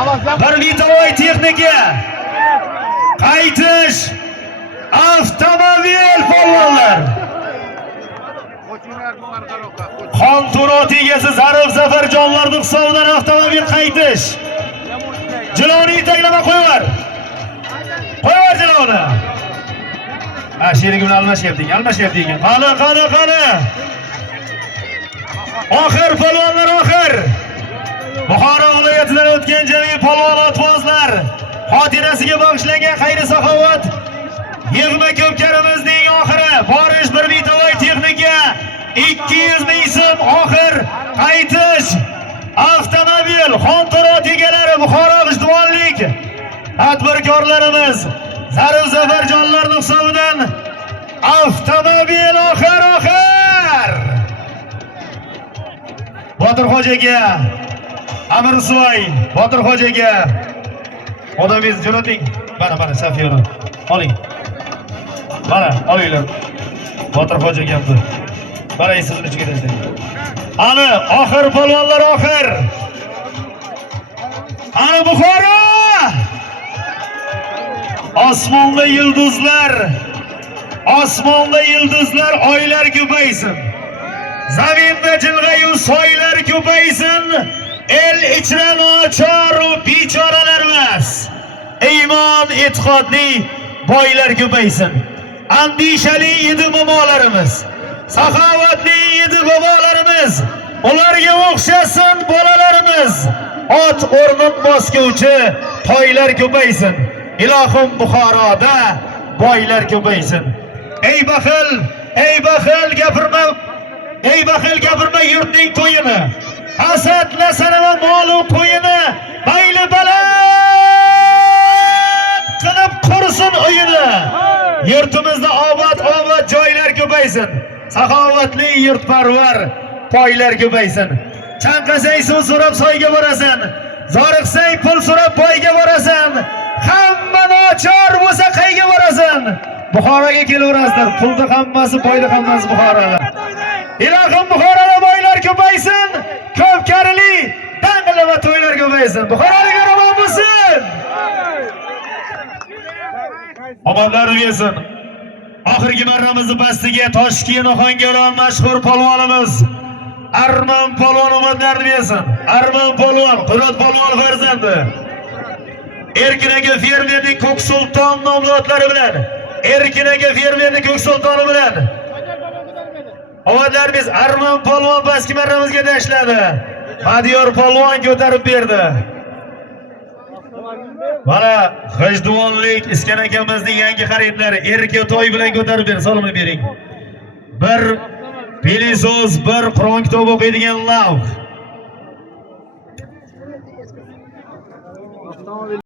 Bir vitovoy texnika. Qaytish avtomobil polvonlar. Xonturot egasi Zarif Zafarjonlarning hisobidan avtomobil qaytish. Jiloni yetaklama qo'yar. Qo'yar jiloni. Sherigimni almashyapti ekan. Qani. Oxir polvonlar oxir. Buxoro viloyatidan o'tgan jami polvon otbozlar xotirasiga bag'ishlangan xayr-saxovat yig'ma ko'pkarimizning oxiri borish bir vitovoy texnika 200 ming so'm oxir qaytish avtomobil Xonturot egalari Buxoro g'ijduvonlik tadbirkorlarimiz Zarif Zafarjonlarning hisobidan avtomobil oxir Botirxo'jaga Amirsoy Botirxo'jaga odamingiz jo'nating. Mana Safiyani oling. Mana olinglar. Botirxo'jaga hamda. Mana sizni ichiga tashlang. Ana oxir polvonlar oxir. Ana Buxoro! Osmonda yulduzlar oylar ko'paysin. Zaminda jilg'ayu soylar ko'paysin. El ichra nochor va bechoralar emas. Iymon e'tiqodli boylar ko'paysin. Andishali edi momolarimiz, saxovatli edi bobolarimiz. Ularga o'xshasin bolalarimiz. Ot o'rnin bosguvchi toylar ko'paysin. Ilohim Buxoroda boylar ko'paysin. Ey baxil gapirma yurtning to'yini. Hasadlasana va mol qo'yini. Bayli baland qilib qursin uyini. Yurtimizda obod joylar ko'paysin. Saxovatli yurtparvar poylar ko'paysin. Chanqasang suv so'rab soyga borasan. Zoriqsang pul so'rab boyga borasan. Hamma nochor bo'lsa qayga borasan? Buxoroga kelaverasizlar. Pulda hammasi, boyda hammasi Buxoroda. Ilohim Buxoroda boylar ko'paysin. Ko'pkarili dangli va to'ylar ko'paysin. Buxoroga omon bo'lsin. Omonlar bo'lsin. Oxirgi marramizni pastiga Toshkent Ohangaron mashhur polvonimiz Arman polvon omonlarni bersin. Arman polvon, Qudrat polvon farzandi. Erkin aka fermerning Ko'ksulton nomli otlari bilan, Erkin aka fermerning Ko'ksultoni bilan omonlarimiz Arman polvon pastki marramizga tashladi. Madiyor polvon ko'tarib berdi. Mana g'ijduvonlik Iskan akamizning yangi xaridlari Erka to'y bilan ko'tarib berdi. Salomni bering. Bir Pelisoz, bir Qur'on kitobi o'qiydigan lav.